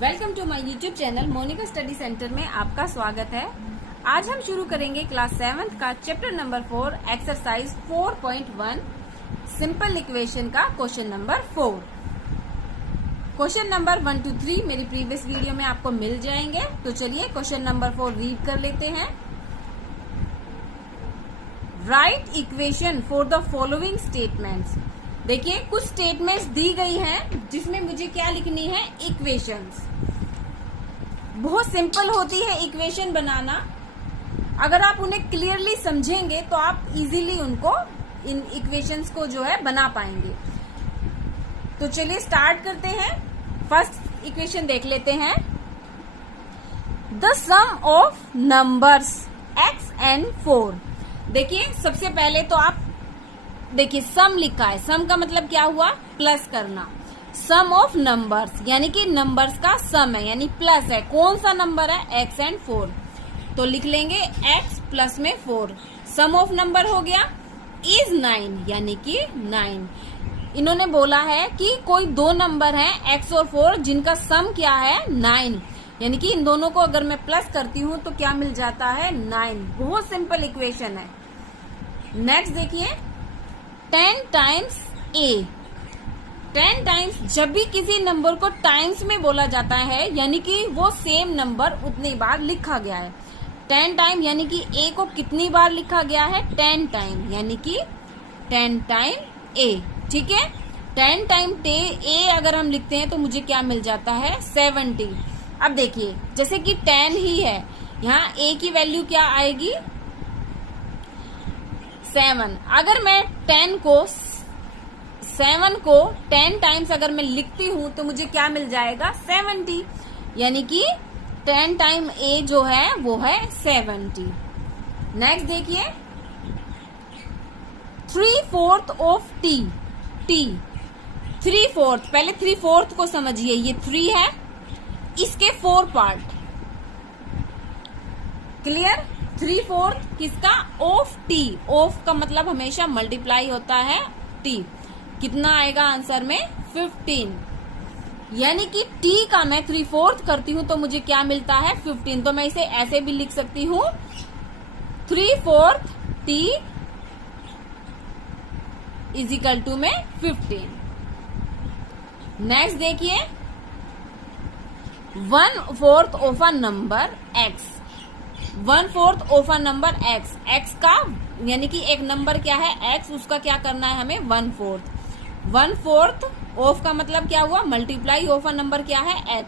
Welcome to my YouTube channel Monika study centre में आपका स्वागत है। आज हम शुरू करेंगे क्लास 7th का chapter number 4 exercise 4.1 simple equation का question number 4। Question number 1 to 3 मेरी प्रीवियस वीडियो में आपको मिल जाएंगे। तो चलिए क्वेश्चन नंबर 4 रीड कर लेते हैं। Right equation for the following statements. देखिए कुछ स्टेटमेंट्स दी गई हैं जिसमें मुझे क्या लिखनी है, इक्वेशंस। बहुत सिंपल होती है इक्वेशन बनाना। अगर आप उन्हें क्लियरली समझेंगे तो आप इजीली उनको इन इक्वेशंस को जो है बना पाएंगे। तो चलिए स्टार्ट करते हैं। फर्स्ट इक्वेशन देख लेते हैं। The sum of numbers x and 4। देखिए सबसे पहले तो आप देखिए सम लिखा है। सम का मतलब क्या हुआ, प्लस करना। सम ऑफ नंबर्स यानी कि नंबर्स का सम है, यानी प्लस है। कौन सा नंबर है, x and 4। तो लिख लेंगे x प्लस में 4। सम ऑफ नंबर हो गया इज 9 यानी कि 9। इन्होंने बोला है कि कोई दो नंबर हैं x और 4 जिनका सम क्या है 9, यानी कि इन दोनों को अगर मैं प्लस करती हूँ तो क्या मिल जाता है 9। बहुत सिंपल इक्वेशन है। नेक्स्ट देखिए 10 टाइम्स a। 10 टाइम्स, जब भी किसी नंबर को टाइम्स में बोला जाता है यानी कि वो सेम नंबर उतनी बार लिखा गया है। 10 टाइम यानी कि a को कितनी बार लिखा गया है, 10 टाइम, यानी कि 10 टाइम a। ठीक है, 10 टाइम a अगर हम लिखते हैं तो मुझे क्या मिल जाता है 70। अब देखिए जैसे कि 10 ही है, यहाँ a की वैल्यू क्या आएगी 7। अगर मैं 7 को 10 टाइम्स अगर मैं लिखती हूँ तो मुझे क्या मिल जाएगा 70, यानी कि 10 टाइम a जो है वो है 70। नेक्स्ट देखिए 3/4 ऑफ t। 3/4, पहले 3/4 को समझिए। ये 3 है, इसके 4 पार्ट। क्लियर। 3/4 किसका, ऑफ t। ऑफ का मतलब हमेशा मल्टीप्लाई होता है t। कितना आएगा आंसर में 15, यानी कि t का मैं 3/4 करती हूं तो मुझे क्या मिलता है 15। तो मैं इसे ऐसे भी लिख सकती हूँ 3/4 t इज इक्वल टू में 15। नेक्स्ट देखिए 1/4 of a number x। 1/4 of a number x। x का यानी कि एक नंबर क्या है x, उसका क्या करना है हमें 1/4। 1/4 ऑफ का मतलब क्या हुआ, मल्टीप्लाई ऑफ अ नंबर क्या है x,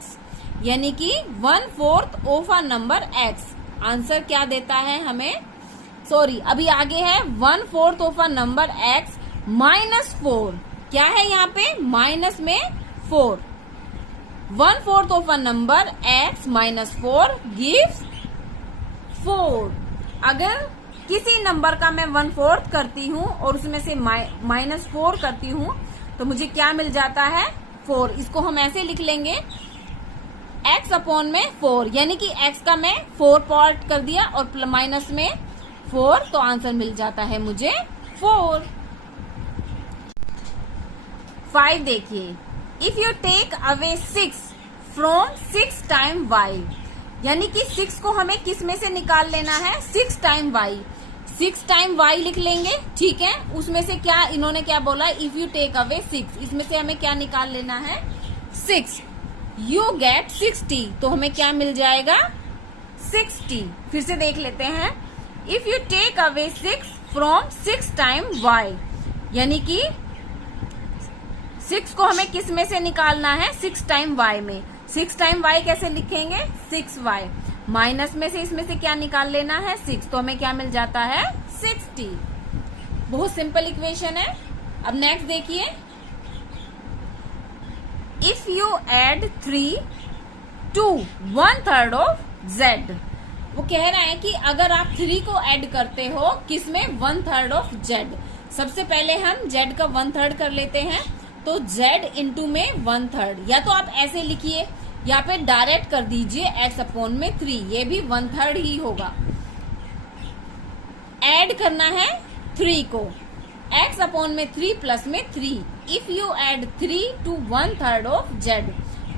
यानी कि 1/4 of a number x। Answer क्या देता है हमें, सॉरी अभी आगे है 1/4 ऑफ अ नंबर x -4। क्या है यहाँ पे माइनस में 4। 1/4 of a number x -4 gives 4। अगर किसी नंबर का मैं 1/4 करती हूँ और उसमें से -4 करती हूँ तो मुझे क्या मिल जाता है 4। इसको हम ऐसे लिख लेंगे x अपॉन में 4, यानी कि x का मैं 4 पार्ट कर दिया और माइनस में 4, तो आंसर मिल जाता है मुझे 4। 5 देखिए if you take away 6 from 6 time y, यानी कि 6 को हमें किस में से निकाल लेना है 6 टाइम y। 6 टाइम y लिख लेंगे, ठीक है। उसमें से क्या इन्होंने क्या बोला, इफ यू टेक अवे 6, इसमें से हमें क्या निकाल लेना है 6। यू गेट 60, तो हमें क्या मिल जाएगा 60। फिर से देख लेते हैं if you take away 6 from 6 time y, यानी कि 6 को हमें किस में से निकालना है 6 टाइम y में। 6 टाइम y कैसे लिखेंगे 6y, माइनस में से इसमें से क्या निकाल लेना है 6, तो हमें क्या मिल जाता है 60। बहुत सिंपल इक्वेशन है। अब नेक्स्ट देखिए if you add 3 to 1/3 of z। वो कह रहा है कि अगर आप 3 को ऐड करते हो किसमें 1/3 ऑफ z। सबसे पहले हम z का 1/3 कर लेते हैं, तो z इंटू में 1/3, या तो आप ऐसे लिखिए या फिर डायरेक्ट कर दीजिए x अपॉन में 3, ये भी 1/3 ही होगा। ऐड करना है 3 को, x अपॉन में 3 प्लस में 3। If you add 3 to 1/3 of z,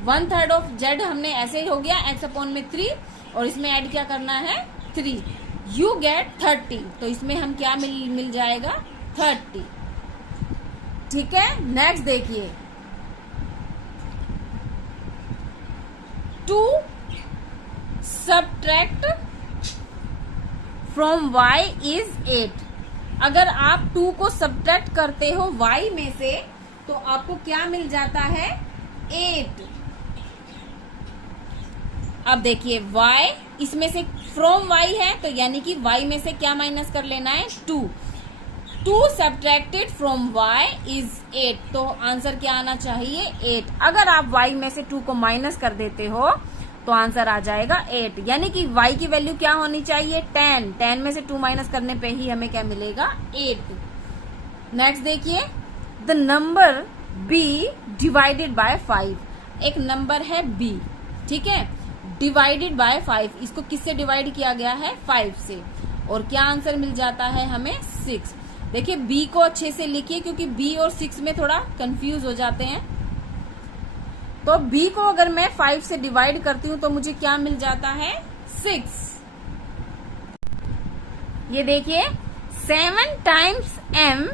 1/3 of z हमने ऐसे ही हो गया x अपॉन में 3 और इसमें ऐड क्या करना है 3, यू गेट 30। तो इसमें हम क्या मिल जाएगा 30। ठीक है, नेक्स्ट देखिए 2 subtract from y is 8। अगर आप 2 को सब्ट्रैक्ट करते हो y में से तो आपको क्या मिल जाता है 8। अब देखिए y इसमें से फ्रॉम y है तो यानी कि y में से क्या माइनस कर लेना है 2 सब्ट्रैक्टेड फ्रॉम y इज 8। तो आंसर क्या आना चाहिए 8। अगर आप y में से 2 को माइनस कर देते हो तो आंसर आ जाएगा 8, यानी कि y की वैल्यू क्या होनी चाहिए 10 में से 2 माइनस करने पे ही हमें क्या मिलेगा 8। नेक्स्ट देखिए the number b divided by 5। एक नंबर है b, ठीक है, डिवाइडेड बाय 5। इसको किससे डिवाइड किया गया है 5 से, और क्या आंसर मिल जाता है हमें 6। देखिए b को अच्छे से लिखिए क्योंकि b और 6 में थोड़ा कंफ्यूज हो जाते हैं। तो b को अगर मैं 5 से डिवाइड करती हूं तो मुझे क्या मिल जाता है 6। ये देखिए 7 times m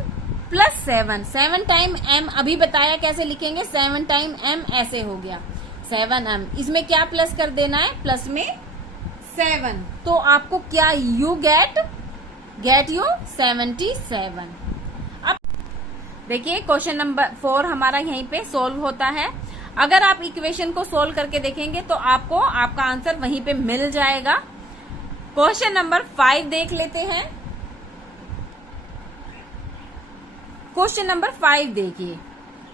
plus 7 time m अभी बताया कैसे लिखेंगे, 7 टाइम m ऐसे हो गया 7m। इसमें क्या प्लस कर देना है प्लस में 7। तो आपको क्या यू गेट यू 77। अब देखिए क्वेश्चन नंबर 4 हमारा यहीं पे सोल्व होता है। अगर आप इक्वेशन को सोल्व करके देखेंगे तो आपको आपका आंसर वहीं पे मिल जाएगा। क्वेश्चन नंबर 5 देख लेते हैं। क्वेश्चन नंबर 5 देखिए,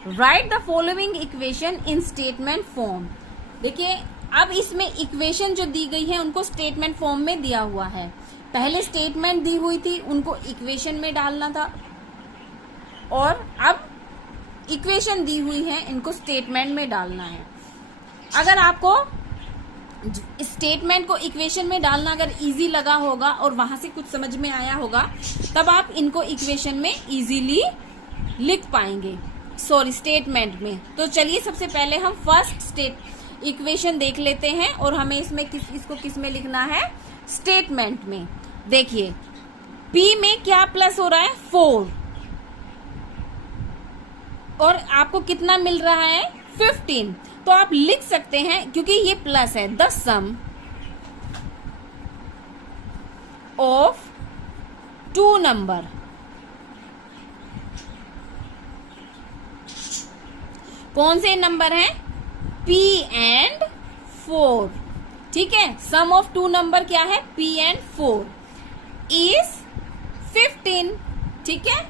right the following equation in statement form. देखिए अब इसमें इक्वेशन जो दी गई है उनको स्टेटमेंट फॉर्म में दिया हुआ है। पहले स्टेटमेंट दी हुई थी उनको इक्वेशन में डालना था, और अब इक्वेशन दी हुई है इनको स्टेटमेंट में डालना है। अगर आपको स्टेटमेंट को इक्वेशन में डालना अगर इजी लगा होगा और वहां से कुछ समझ में आया होगा तब आप इनको इक्वेशन में इजीली लिख पाएंगे, सॉरी स्टेटमेंट में। तो चलिए सबसे पहले हम फर्स्ट इक्वेशन देख लेते हैं और हमें इसमें इसको किस में लिखना है स्टेटमेंट में। देखिए p में क्या प्लस हो रहा है 4, और आपको कितना मिल रहा है 15। तो आप लिख सकते हैं क्योंकि ये प्लस है, द सम ऑफ 2 नंबर। कौन से नंबर हैं p एंड 4, ठीक है। सम ऑफ 2 नंबर क्या है p एंड 4 इज 15, ठीक है।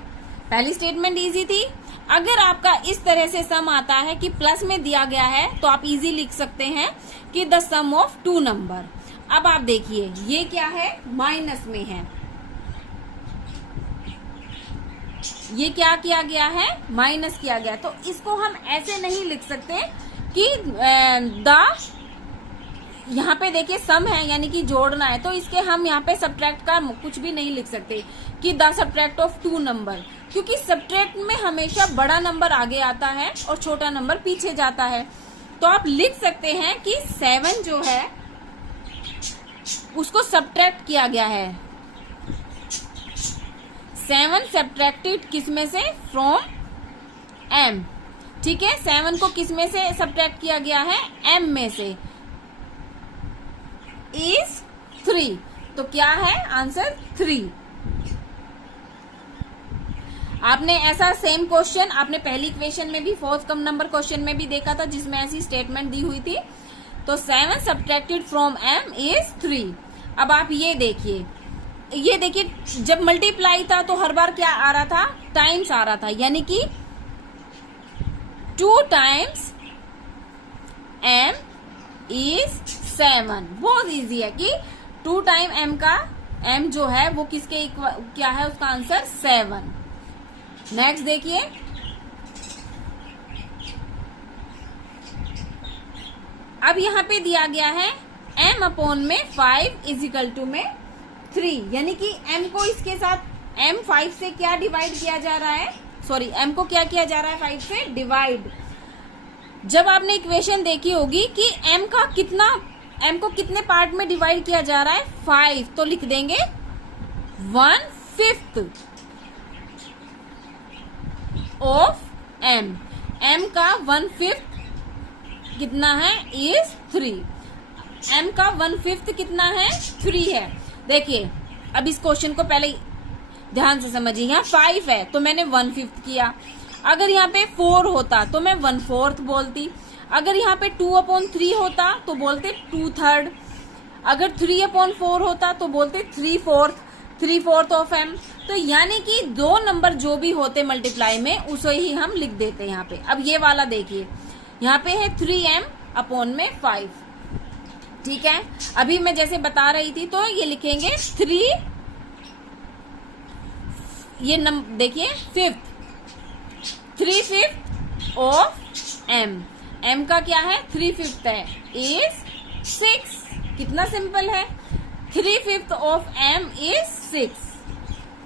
पहली स्टेटमेंट इजी थी। अगर आपका इस तरह से सम आता है कि प्लस में दिया गया है तो आप इजी लिख सकते हैं कि द सम ऑफ 2 नंबर। अब आप देखिए ये क्या है माइनस में है, ये क्या किया गया है माइनस किया गया। तो इसको हम ऐसे नहीं लिख सकते कि यहाँ पे देखिए सम है यानी कि जोड़ना है, तो इसके हम यहाँ पे सब्ट्रैक्ट का कुछ भी नहीं लिख सकते कि द सब्ट्रैक्ट ऑफ 2 नंबर, क्योंकि सब्ट्रैक्ट में हमेशा बड़ा नंबर आगे आता है और छोटा नंबर पीछे जाता है। तो आप लिख सकते हैं कि 7 जो है उसको सब्ट्रैक्ट किया गया है। 7 सब्ट्रैक्टेड किस में से फ्रॉम m, ठीक है। 7 को किस में से सब्ट्रैक्ट किया गया है m में से, इज 3। तो क्या है आंसर 3। आपने ऐसा सेम क्वेश्चन आपने पहली इक्वेशन में भी, फोर्थ कम नंबर क्वेश्चन में भी देखा था जिसमें ऐसी स्टेटमेंट दी हुई थी। तो 7 सब्ट्रैक्टेड फ्रॉम m इज 3। अब आप ये देखिए जब मल्टीप्लाई था तो हर बार क्या आ रहा था टाइम्स आ रहा था, यानी कि 2 टाइम्स m इज 7। बहुत इजी है कि 2 टाइम m का m जो है वो किसके क्या है, उसका आंसर 7। नेक्स्ट देखिए अब यहाँ पे दिया गया है m अपॉन में 5 इज इक्वल टू में 3, यानी कि m को इसके साथ m 5 से क्या डिवाइड किया जा रहा है, सॉरी m को क्या किया जा रहा है 5 से डिवाइड। जब आपने इक्वेशन देखी होगी कि m को कितने पार्ट में डिवाइड किया जा रहा है, 5, तो लिख देंगे 1/5 ऑफ m। m का 1/5 कितना है, इज 3। m का 1/5 कितना है, 3 है। देखिए अब इस क्वेश्चन को पहले ध्यान से समझिए। यहाँ 5 है तो मैंने 1/5 किया। अगर यहाँ पे 4 होता तो मैं 1/4 बोलती। अगर यहाँ पे 2/3 होता तो बोलते 2/3। अगर 3/4 होता तो बोलते 3/4 ऑफ m। तो यानी कि 2 नंबर जो भी होते मल्टीप्लाई में उसे ही हम लिख देते यहाँ पे। अब ये वाला देखिए, यहाँ पे है 3m/5, ठीक है। अभी मैं जैसे बता रही थी तो ये लिखेंगे 3, ये नंबर देखिए 3/5 ऑफ m। m का क्या है, 3/5 है, इज 6। कितना सिंपल है, 3/5 ऑफ m इज 6,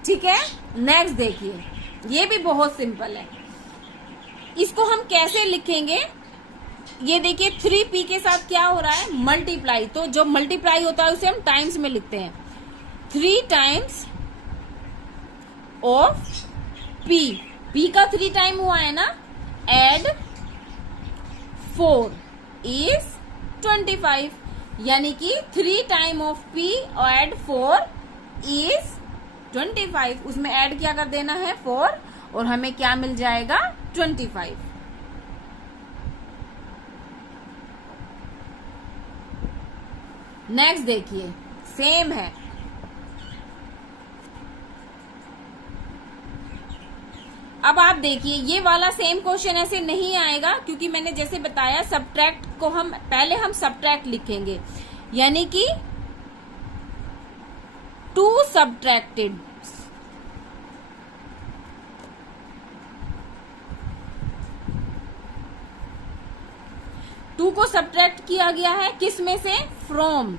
ठीक है। नेक्स्ट देखिए, ये भी बहुत सिंपल है। इसको हम कैसे लिखेंगे, ये देखिए 3p के साथ क्या हो रहा है, मल्टीप्लाई। तो जो मल्टीप्लाई होता है उसे हम टाइम्स में लिखते हैं। 3 टाइम्स ऑफ p, p का 3 टाइम हुआ है ना, एड 4 इज 25। यानी कि 3 टाइम ऑफ p और एड 4 इज 25। उसमें ऐड क्या कर देना है, 4, और हमें क्या मिल जाएगा, 25। नेक्स्ट देखिए, सेम है। अब आप देखिए ये वाला सेम क्वेश्चन ऐसे नहीं आएगा, क्योंकि मैंने जैसे बताया सब्ट्रैक्ट को हम पहले सब्ट्रैक्ट लिखेंगे, यानी कि 2 सब्ट्रैक्टेड। टू को सब्ट्रैक्ट किया गया है किस में से, फ्रॉम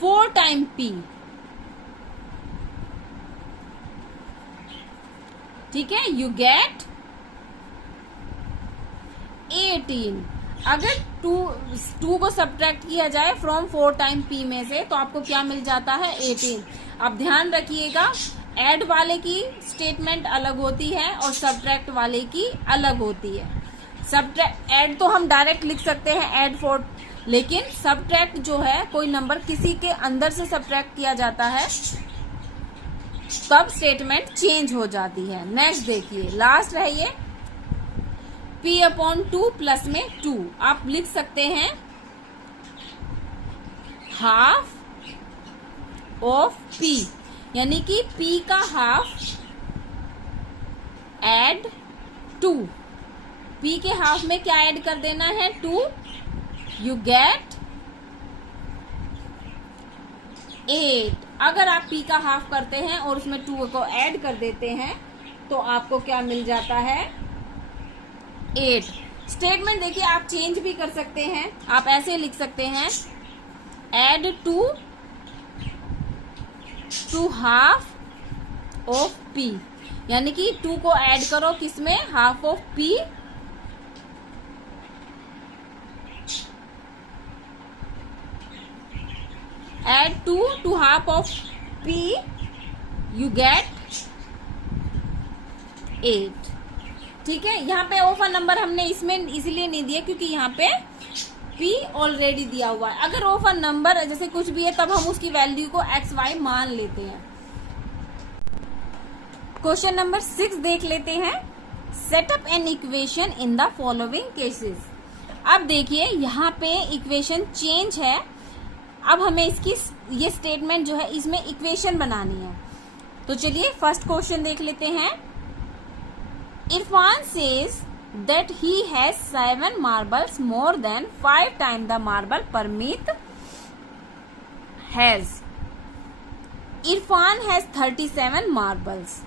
4 टाइम p, ठीक है। You get 18। अगर 2 को सब्ट्रैक्ट किया जाए फ्रॉम 4 टाइम p में से तो आपको क्या मिल जाता है, 18। अब ध्यान रखिएगा, ऐड वाले की स्टेटमेंट अलग होती है और सब्ट्रैक्ट वाले की अलग होती है। ऐड तो हम डायरेक्ट लिख सकते हैं, ऐड 4, लेकिन सब्ट्रैक्ट जो है कोई नंबर किसी के अंदर से सब्ट्रैक्ट किया जाता है तब स्टेटमेंट चेंज हो जाती है। नेक्स्ट देखिए, लास्ट है ये p/2 प्लस में 2, आप लिख सकते हैं हाफ ऑफ p, यानी कि p का हाफ ऐड 2। p के हाफ में क्या ऐड कर देना है, 2, यू गेट 8। अगर आप p का हाफ करते हैं और उसमें 2 को ऐड कर देते हैं तो आपको क्या मिल जाता है, 8। स्टेटमेंट देखिए आप चेंज भी कर सकते हैं, आप ऐसे लिख सकते हैं add 2 to half of p, यानी कि 2 को ऐड करो किसमें, half of p, add 2 to half of p, you get 8, ठीक है। यहाँ पे ऑफर नंबर हमने इसमें इसलिए नहीं दिया क्योंकि यहाँ पे p ऑलरेडी दिया हुआ है। अगर ऑफर नंबर जैसे कुछ भी है तब हम उसकी वैल्यू को xy मान लेते हैं। क्वेश्चन नंबर 6 देख लेते हैं, setup an equation in the following cases. अब देखिए यहाँ पे इक्वेशन चेंज है, अब हमें इसकी ये स्टेटमेंट जो है इसमें इक्वेशन बनानी है। तो चलिए फर्स्ट क्वेश्चन देख लेते हैं। Irfan says that he has 7 marbles more than 5 time the marble Parmeet has. Irfan has 37 marbles,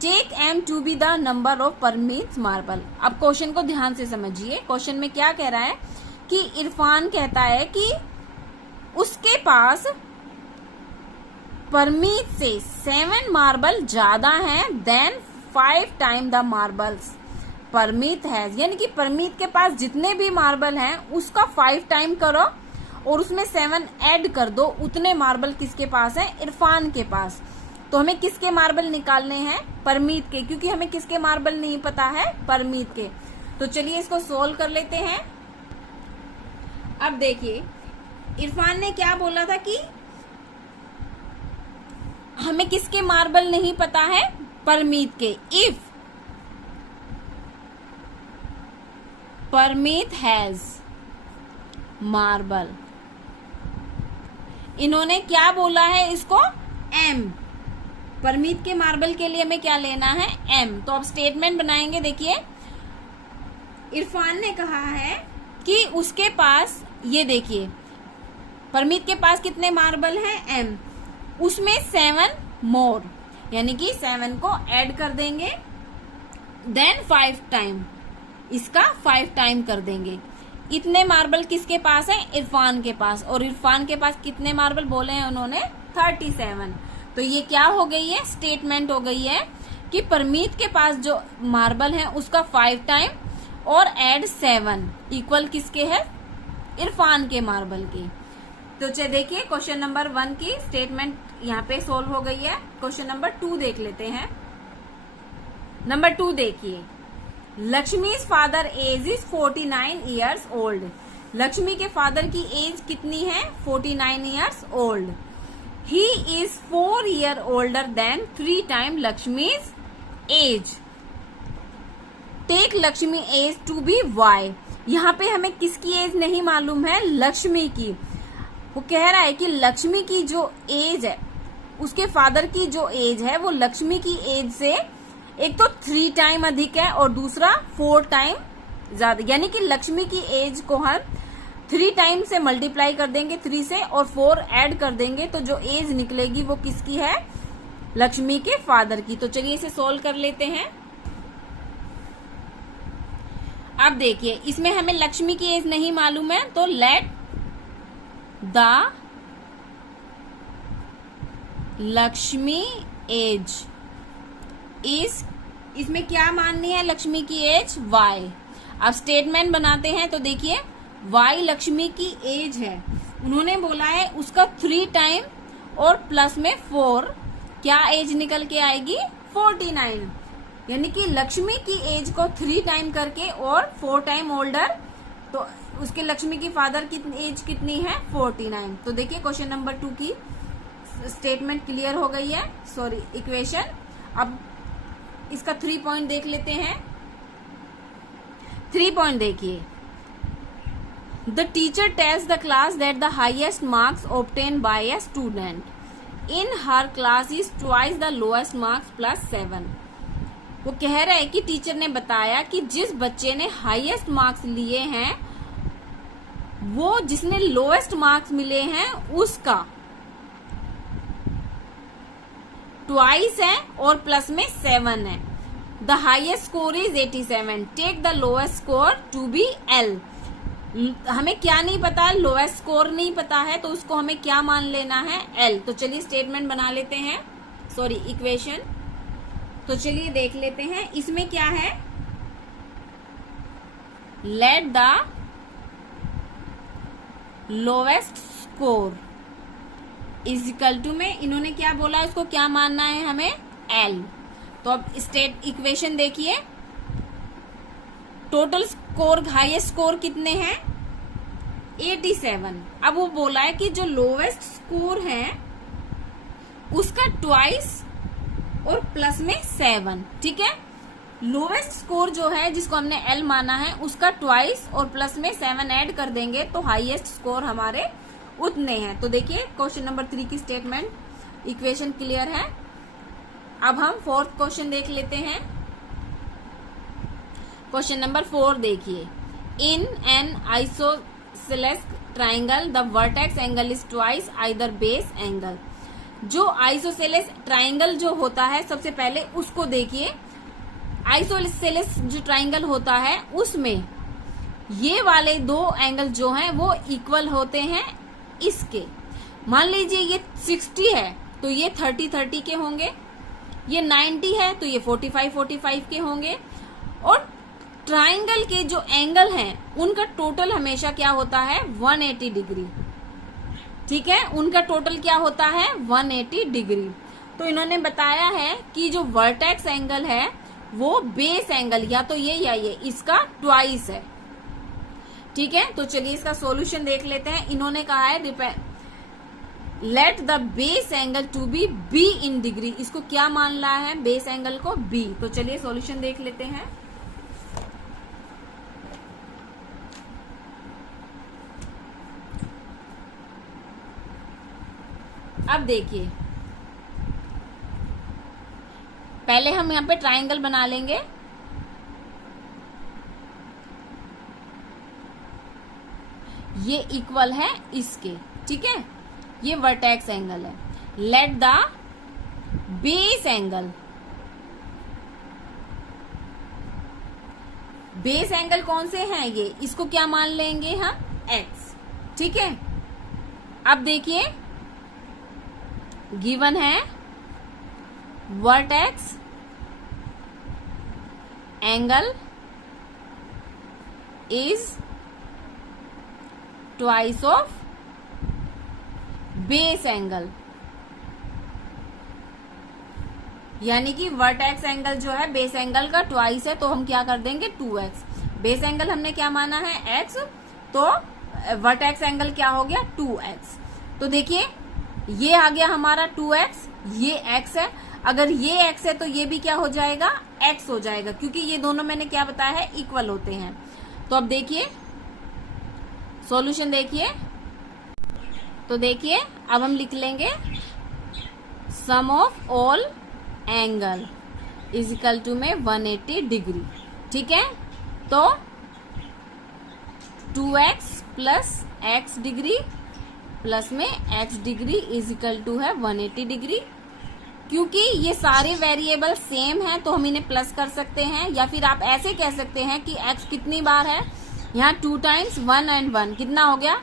take m to be the number of Parmeet marble. अब क्वेश्चन को ध्यान से समझिए, क्वेश्चन में क्या कह रहा है कि इरफान कहता है कि उसके पास परमीत से 7 मार्बल ज्यादा हैं than 5 time the marbles Parmeet has, यानी कि परमीत के पास जितने भी मार्बल हैं उसका 5 टाइम करो और उसमें 7 ऐड कर दो। उतने मार्बल किसके पास है? इरफान के पास। तो हमें किसके मार्बल निकालने हैं? परमीत के, क्योंकि हमें किसके मार्बल नहीं पता है? परमीत के। तो चलिए इसको सोल्व कर लेते हैं। अब देखिए इरफान ने क्या बोला था कि हमें किसके मार्बल नहीं पता है? परमीत के। इफ परमीत हैज मार्बल, इन्होंने क्या बोला है इसको? एम। परमीत के मार्बल के लिए हमें क्या लेना है? एम। तो अब स्टेटमेंट बनाएंगे। देखिए इरफान ने कहा है कि उसके पास, ये देखिए परमीत के पास कितने मार्बल हैं? एम। उसमें 7 मोर, यानी कि 7 को ऐड कर देंगे, देन 5 टाइम, इसका 5 टाइम कर देंगे। इतने मार्बल किसके पास है? इरफान के पास। और इरफान के पास कितने मार्बल बोले हैं उन्होंने? 37। तो ये क्या हो गई है? स्टेटमेंट हो गई है कि परमीत के पास जो मार्बल है उसका 5 टाइम और ऐड 7 इक्वल किसके है? इरफान के मार्बल की। तो चलिए देखिए क्वेश्चन नंबर 1 की स्टेटमेंट यहाँ पे सोल्व हो गई है। क्वेश्चन नंबर 2 देख लेते हैं। नंबर 2 देखिए, Lakshmi's father age is 49 years old. Lakshmi के फादर की एज कितनी है? 49 years old. He is 4 year older than 3 time Lakshmi's age. Take Lakshmi age to be Y. यहाँ पे हमें किसकी एज नहीं मालूम है? लक्ष्मी की। वो कह रहा है कि लक्ष्मी की जो एज है, उसके फादर की जो एज है वो लक्ष्मी की एज से एक तो 3 टाइम अधिक है और दूसरा 4 टाइम ज्यादा, यानी कि लक्ष्मी की एज को हम 3 टाइम से मल्टीप्लाई कर देंगे 3 से और 4 ऐड कर देंगे, तो जो एज निकलेगी वो किसकी है? लक्ष्मी के फादर की। तो चलिए इसे सोल्व कर लेते हैं। अब देखिए इसमें हमें लक्ष्मी की एज नहीं मालूम है, तो let the Lakshmi age is, इसमें क्या माननी है? लक्ष्मी की एज y। अब स्टेटमेंट बनाते हैं। तो देखिए y लक्ष्मी की एज है, उन्होंने बोला है उसका 3 टाइम और प्लस में 4, क्या एज निकल के आएगी? 49। यानी कि लक्ष्मी की एज को 3 टाइम करके और 4 टाइम ओल्डर, तो उसके लक्ष्मी की फादर की एज कितनी है? 49। तो देखिए क्वेश्चन नंबर 2 की स्टेटमेंट क्लियर हो गई है, सॉरी इक्वेशन। अब इसका 3 पॉइंट देख लेते हैं। 3 पॉइंट देखिए, the teacher tells the class that the highest marks obtain bye a student in her class is twice the lowest marks plus 7। वो कह रहा है कि टीचर ने बताया कि जिस बच्चे ने हाईएस्ट मार्क्स लिए हैं वो जिसने लोएस्ट मार्क्स मिले हैं उसका ट्वाइस है और प्लस में 7 है। The highest score is 87। Take the lowest score to be L। हमें क्या नहीं पता? लोएस्ट स्कोर नहीं पता है, तो उसको हमें क्या मान लेना है? L। तो चलिए स्टेटमेंट बना लेते हैं, सॉरी इक्वेशन। तो चलिए देख लेते हैं इसमें क्या है। Let the lowest score is equal to में, इन्होंने क्या बोला? इसको क्या मानना है हमें? L। तो अब स्टेट इक्वेशन देखिए, टोटल स्कोर, हाईएस्ट स्कोर कितने हैं? 87। अब वो बोला है कि जो लोएस्ट स्कोर है उसका ट्वाइस और प्लस में 7, ठीक है। लोएस्ट स्कोर जो है जिसको हमने L माना है उसका ट्वाइस और प्लस में 7 ऐड कर देंगे तो हाईएस्ट स्कोर हमारे उतने हैं। तो देखिए क्वेश्चन नंबर 3 की स्टेटमेंट इक्वेशन क्लियर है। अब हम 4th क्वेश्चन देख लेते हैं। क्वेश्चन नंबर 4 देखिए, in an isosceles triangle the vertex angle is twice either base angle. जो आइसोसेलेस ट्राइंगल जो होता है, सबसे पहले उसको देखिए। आइसोसेलेस जो ट्राइंगल होता है उसमें ये वाले 2 एंगल जो हैं वो इक्वल होते हैं इसके। मान लीजिए ये 60 है तो ये 30-30 के होंगे, ये 90 है तो ये 45-45 के होंगे, और ट्राइंगल के जो एंगल हैं उनका टोटल हमेशा क्या होता है 180 डिग्री। ठीक है, उनका टोटल क्या होता है 180 डिग्री। तो इन्होंने बताया है कि जो वर्टेक्स एंगल है वो बेस एंगल या तो ये या ये इसका ट्वाइस है। ठीक है, तो चलिए इसका सॉल्यूशन देख लेते हैं। इन्होंने कहा है let the base angle to be B in degree. इसको क्या मान रहा है बेस एंगल को बी। तो चलिए सॉल्यूशन देख लेते हैं। अब देखिए, पहले हम यहां पे ट्राइंगल बना लेंगे। ये इक्वल है इसके। ठीक है, ये वर्टेक्स एंगल है। Let the base angle, base angle कौन से हैं ये, इसको क्या मान लेंगे हम x। ठीक है, अब देखिए गिवन है vertex angle is twice of base angle, यानी कि वर्टेक्स एंगल जो है बेस एंगल का ट्वाइस है। तो हम क्या कर देंगे 2x। बेस एंगल हमने क्या माना है x, तो वर्टेक्स एंगल क्या हो गया 2x। तो देखिए ये आ गया हमारा 2x, ये x है। अगर ये x है तो ये भी क्या हो जाएगा x हो जाएगा, क्योंकि ये दोनों मैंने क्या बताया है इक्वल होते हैं। तो अब देखिए सॉल्यूशन देखिए, तो देखिए अब हम लिख लेंगे sum of all angle is equal to में 180 डिग्री। ठीक है, तो 2x plus x degree plus में x degree is equal to है 180 डिग्री। क्योंकि ये सारे वेरिएबल सेम हैं तो हम इन्हें प्लस कर सकते हैं, या फिर आप ऐसे कह सकते हैं कि x कितनी बार है, यहाँ 2 टाइम्स 1 and 1 कितना हो गया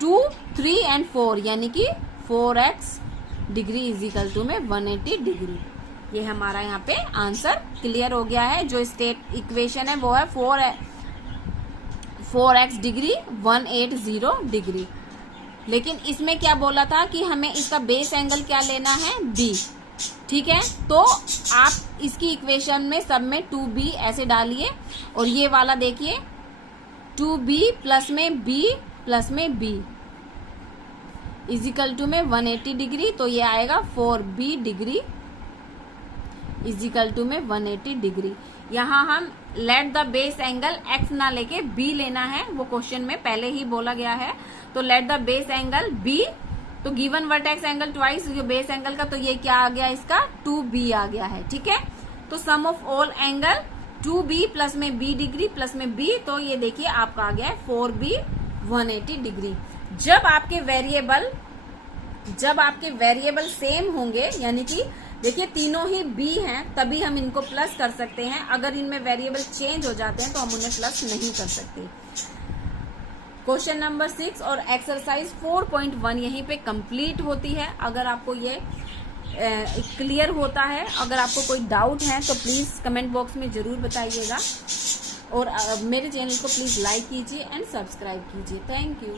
2, 3 and 4, यानी कि 4x degree is equal to में 180 डिग्री। ये हमारा यहाँ पे आंसर क्लियर हो गया है। जो स्टेट इक्वेशन है वो है 4x डिग्री 180 डिग्री। लेकिन इसमें क्या बोला था कि हमें इसका बेस एंगल क्या लेना है b। ठीक है, तो आप इसकी इक्वेशन में सब में 2b ऐसे डालिए, और ये वाला देखिए 2b प्लस में b प्लस में b इज इक्वल टू में 180 डिग्री। तो ये आएगा 4b degree is equal to में 180 डिग्री। यहाँ हम late the base angle x ना लेके b लेना है, वो क्वेश्चन में पहले ही बोला गया है। तो let the base angle b, तो गिवन वर्टेक्स एंगल ट्वाइस जो बेस एंगल का, तो ये क्या आ गया इसका 2b आ गया है। ठीक है, तो sum of all angle 2b plus में b डिग्री प्लस में b, तो ये देखिए आपका आ गया है 4b 180 डिग्री। जब आपके वेरिएबल सेम होंगे, यानी कि देखिए तीनों ही b हैं, तभी हम इनको प्लस कर सकते हैं। अगर इनमें वेरिएबल चेंज हो जाते हैं तो हम उन्हें प्लस नहीं कर सकते। क्वेश्चन नंबर 6 और एक्सरसाइज 4.1 यहीं पे कंप्लीट होती है। अगर आपको ये क्लियर होता है, अगर आपको कोई डाउट है तो प्लीज कमेंट बॉक्स में जरूर बताइएगा, और मेरे चैनल को प्लीज लाइक कीजिए एंड सब्सक्राइब कीजिए। Thank you.